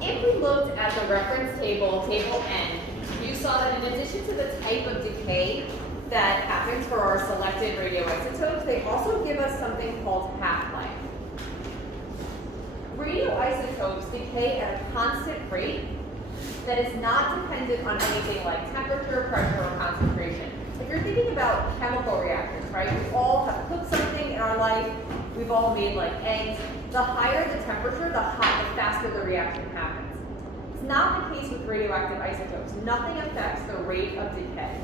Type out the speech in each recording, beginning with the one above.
If we looked at the reference table, table N, you saw that in addition to the type of decay that happens for our selected radioisotopes, they also give us something called half-life. Radioisotopes decay at a constant rate that is not dependent on anything like temperature, pressure, or concentration. If you're thinking about chemical reactors, right? We all have cooked something in our life. We've all made like eggs. The higher the temperature, the faster the reaction happens. It's not the case with radioactive isotopes. Nothing affects the rate of decay.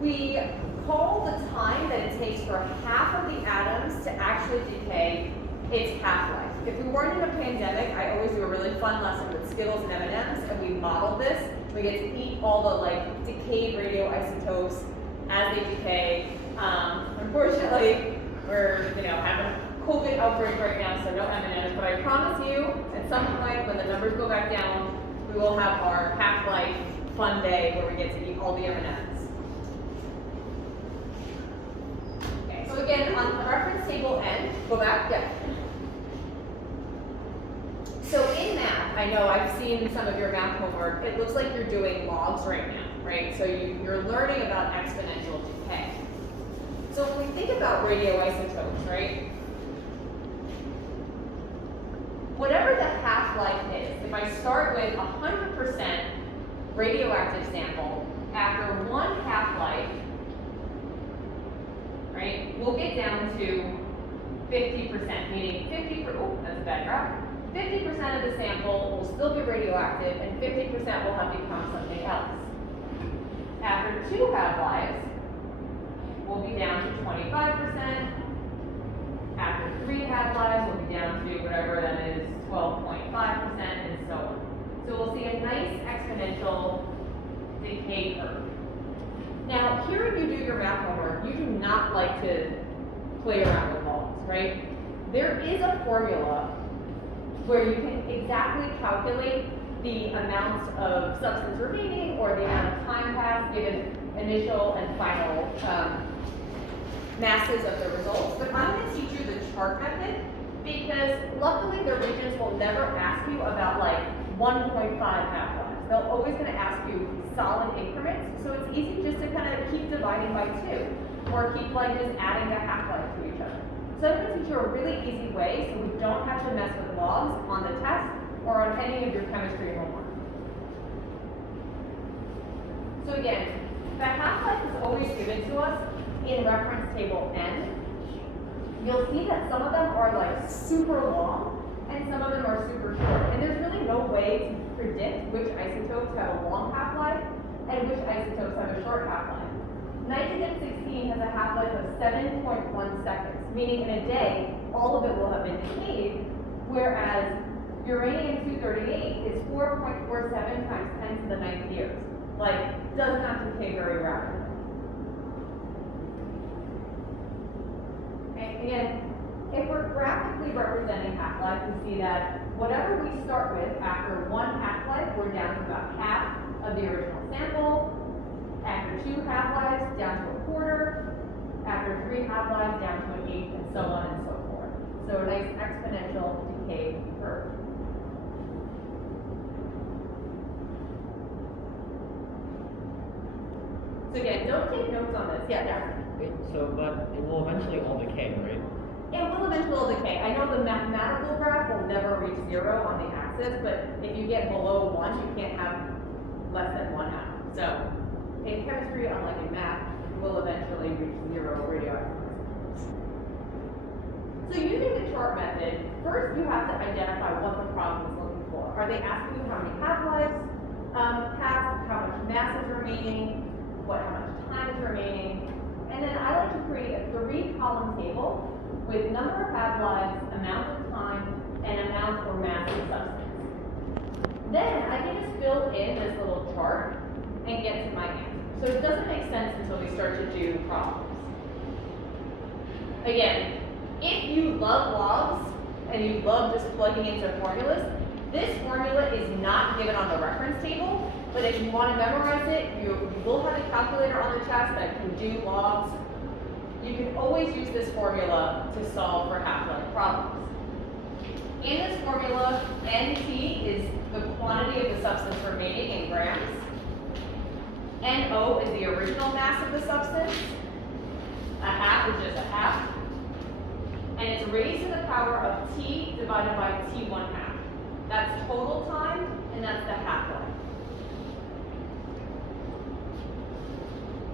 We call the time that it takes for half of the atoms to actually decay its half-life. If we weren't in a pandemic, I always do a really fun lesson with Skittles and M&Ms, and we model this. We get to eat all the like decayed radioisotopes as they decay. Unfortunately, we're having a COVID outbreak right now, so no M&Ms. But I promise you, at some point when the numbers go back down, we will have our half-life fun day where we get to eat all the M&Ms. Okay, so again, on the reference table N, go back. Yeah. So in math, I know I've seen some of your math homework. It looks like you're doing logs right now, right? So you're learning about exponential decay. So when we think about radioisotopes, right? Whatever the half-life is, if I start with 100% radioactive sample, after one half-life, right, we'll get down to 50%, meaning 50%, oh, that's a bad graph. 50% of the sample will still be radioactive, and 50% will have become something else. After two half-lives, we'll be down to 25%. After three half-lives, we'll be down to whatever that is, 12.5%, and so on. So we'll see a nice exponential decay curve. Now, here when you do your math homework, you do not like to play around with logs, right? There is a formula where you can exactly calculate the amount of substance remaining or the amount of time passed given initial and final masses of the results. But I'm going to teach you the chart method because luckily the Regents will never ask you about like 1.5 half-lives. They're always going to ask you solid increments, so it's easy just to kind of keep dividing by 2 or keep like just adding a half-life to each other. So I'm going to teach you a really easy way so we don't have to mess with logs on the test or on any of your chemistry homework. So again, the half-life is always given to us in reference table N. You'll see that some of them are like super long and some of them are super short. And there's really no way to predict which isotopes have a long half-life and which isotopes have a short half-life. Nitrogen-16 has a half-life of 7.1 seconds, meaning in a day, all of it will have been decayed, whereas uranium-238 is 4.47 times 10 to the 9th years. Like, does not decay very rapidly. Okay, again, if we're graphically representing half-life, we see that whatever we start with after one half-life, we're down to about half of the original sample. After two half-lives, down to a quarter. After three half-lives, down to an eighth, and so on and so forth. So a nice exponential decay curve. So again, don't take notes on this. Yeah. So, but it will eventually all decay, right? It will eventually decay. I know the mathematical graph will never reach 0 on the axis, but if you get below 1, you can't have less than 1 atom. So in chemistry, unlike in math, will eventually reach 0 radioactive. So using the chart method, first you have to identify what the problem is looking for. Are they asking you how many half-lives passed, how much mass is remaining, how much time is remaining, and then I like to create a 3-column table with number of half-lives, amount of time, and amount or mass of substance. Then I can just fill in this little chart and get to my answer. So it doesn't make sense until we start to do problems. Again, if you love logs and you love just plugging into formulas, this formula is not given on the reference table, but if you want to memorize it, you will have a calculator on the test that can do logs. You can always use this formula to solve for half-life problems. In this formula, NT is the quantity of the substance remaining in grams. NO is the original mass of the substance. A half is just a half. And it's raised to the power of T divided by T1 half. That's total time, and that's the half-life.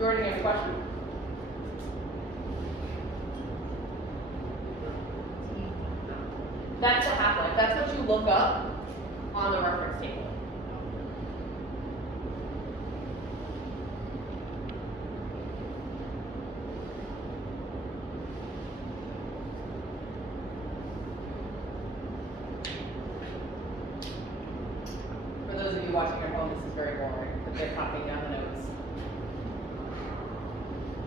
Jordan, you have a question? That's the half-life. That's what you look up on the reference table. For those of you watching at home, this is very boring, but they're copying down the notes.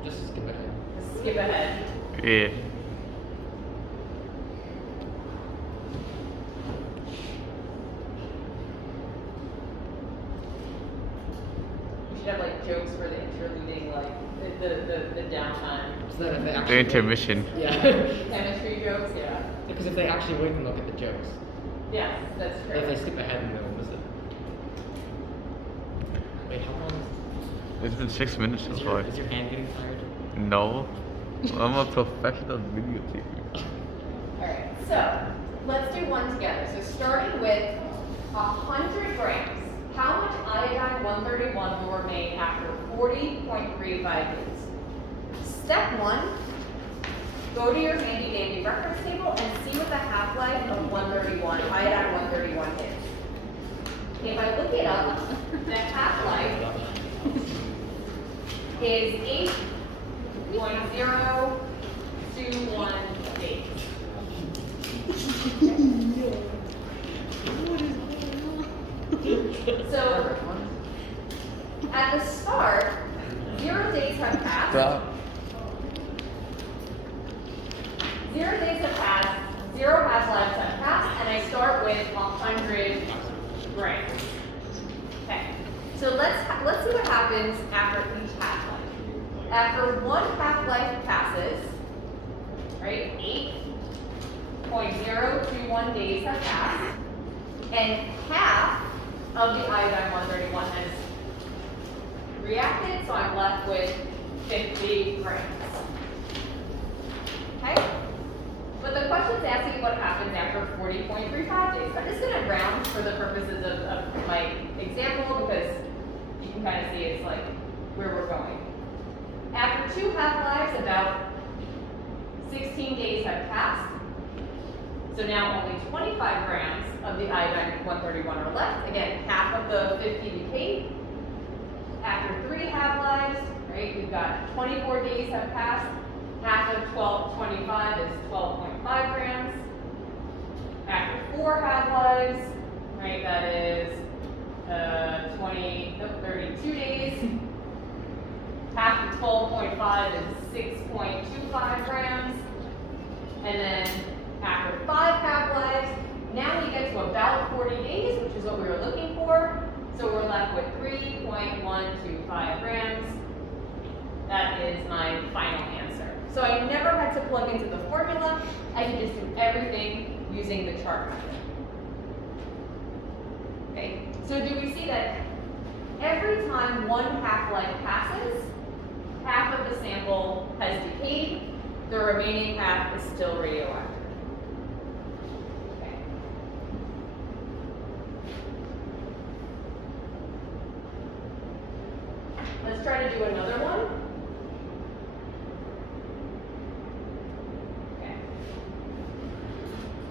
Just skip ahead. Just skip ahead. Yeah. You should have like jokes for the interluding, like the downtime. So that if they The actually intermission. Wait, yeah. Chemistry jokes, yeah. Because if they actually wait, then they'll get the jokes. Yes, that's But if they true. skip ahead, then they'll miss it. Wait, how long It's been 6 minutes so is far. your hand getting tired? No. I'm a professional videotaper. Alright, so let's do one together. So starting with 100 grams, how much iodine 131 will remain after 40.35 days? Step 1, go to your handy dandy reference table and see what the half-life of 131, iodine 131 is. If I look it up, the half-life is 8.021 days. So, at the start, 0 days have passed. Stop. 0 days have passed, 0 half-lives have passed, and I start with 100 grams. Okay, so let's see what happens after each half-life. After one half-life passes, right, 8.021 days have passed, and half of the iodine 131 has reacted, so I'm left with 50 grams. Okay? But the question's asking what happens after 40.35 days. I'm just going to round for the purposes of my example because you can kind of see it's like where we're going. After 2 half-lives, about 16 days have passed. So now only 25 grams of the iodine 131 are left. Again, half of the 50 decayed. After 3 half-lives, right, we've got 24 days have passed. Half of 1225 is 12.5 grams. After 4 half-lives, right, that is 32 days. Half of 12.5 is 6.25 grams. And then after 5 half-lives, now we get to about 40 days, which is what we were looking for. So we're left with 3.125 grams. That is my final answer. So I never had to plug into the formula. I could just do everything using the chart method. Okay, so do we see that every time one half-life passes, half of the sample has decayed, the remaining half is still radioactive. Okay. Let's try to do another one.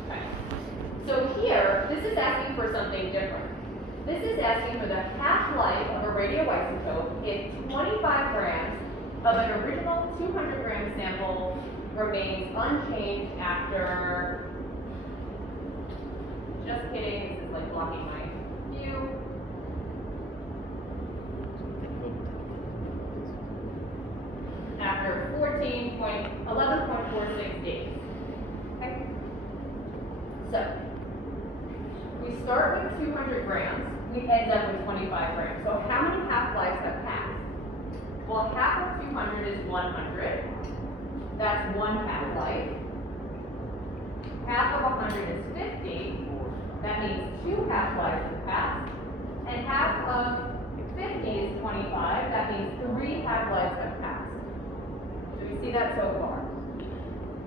Okay. So here, this is asking for something different. This is asking for the half-life of a radioisotope if 25 grams of an original 200 gram sample remains unchanged after, just kidding, this is like blocking my view. After 11.46 days. Okay? So, we start with 200 grams, we end up with 25 grams. So how many half-lives have passed? Well, half of 200 is 100. That's 1 half-life. Half of 100 is 50. that means 2 half-lives have passed. And half of 50 is 25, that means 3 half-lives have passed. Do we see that so far?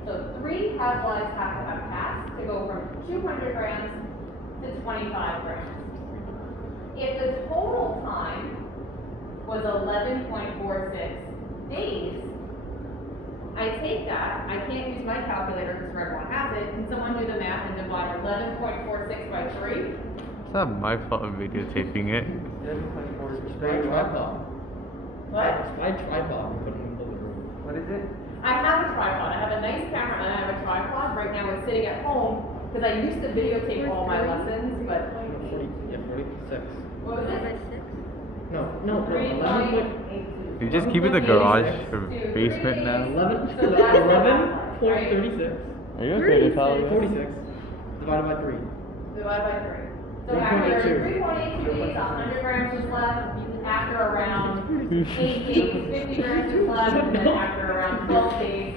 So 3 half-lives have to have passed to go from 200 grams to 25 grams. If the total time was 11.46 days, I take that, I can't use my calculator because everyone has it, can someone do the math and divide 11.46 by 3? It's not my fault I'm videotaping it. My tripod. What? My tripod. I'm putting in the living room. What is it? I have a tripod, I have a nice camera and I have a tripod, right now it's sitting at home, because I used to videotape all my lessons, but, 46. what was it? No, 3.82. You just keep it in the garage or basement now. 11. So that's 11.36. Are you okay to tell 46 divided by 3. Divide by 3. So 3.82. after 3.82 days, 100 grams is left. After around 8 days, 50 grams is left. And then after around 12 days,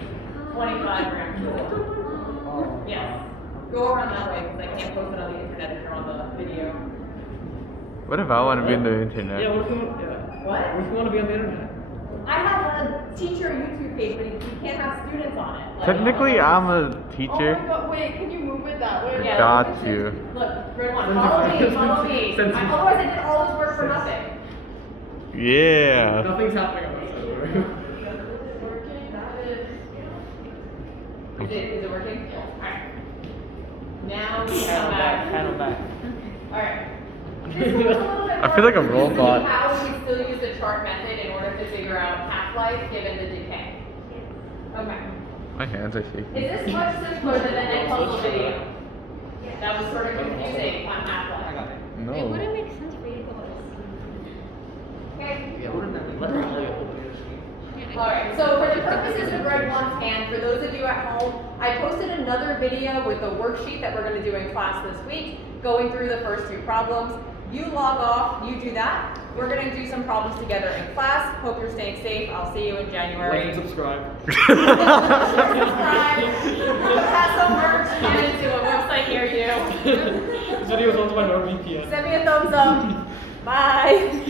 25 grams is left. Yes. Go around that way because I can't post it on the internet if you're on the video. What if I want to be on the internet? Yeah, what if you want? Yeah. What? What if you want to be on the internet? I have a teacher YouTube page, but you can't have students on it. Like, Technically, I'm a Oh my teacher. god, wait, can you move it that way? Yeah. Got you. Look, grade 1, follow me, follow me. Censorship. Otherwise I did all this work for nothing. Yeah. Nothing's happening on this side. Is it working? Alright. Now we come back. Panel back. Alright. This one's a little bit I feel like a harder because robot. see how we still use the chart method in order to figure out half-life given the decay. Okay. My hands are shaking. Is this much simpler than the end puzzle video? That was sort of confusing on I half-life. got it. It No. wouldn't make sense for you to go Okay. Yeah, let her tell you. Alright, so for the purposes of grade 1 and for those of you at home, I posted another video with the worksheet that we're going to do in class this week, going through the first 2 problems. You log off, you do that. We're going to do some problems together in class. Hope you're staying safe. I'll see you in January. Like and subscribe. Subscribe. Pass some merch and to a website near you. This video is sponsored by NordVPN. Send me a thumbs up. Bye.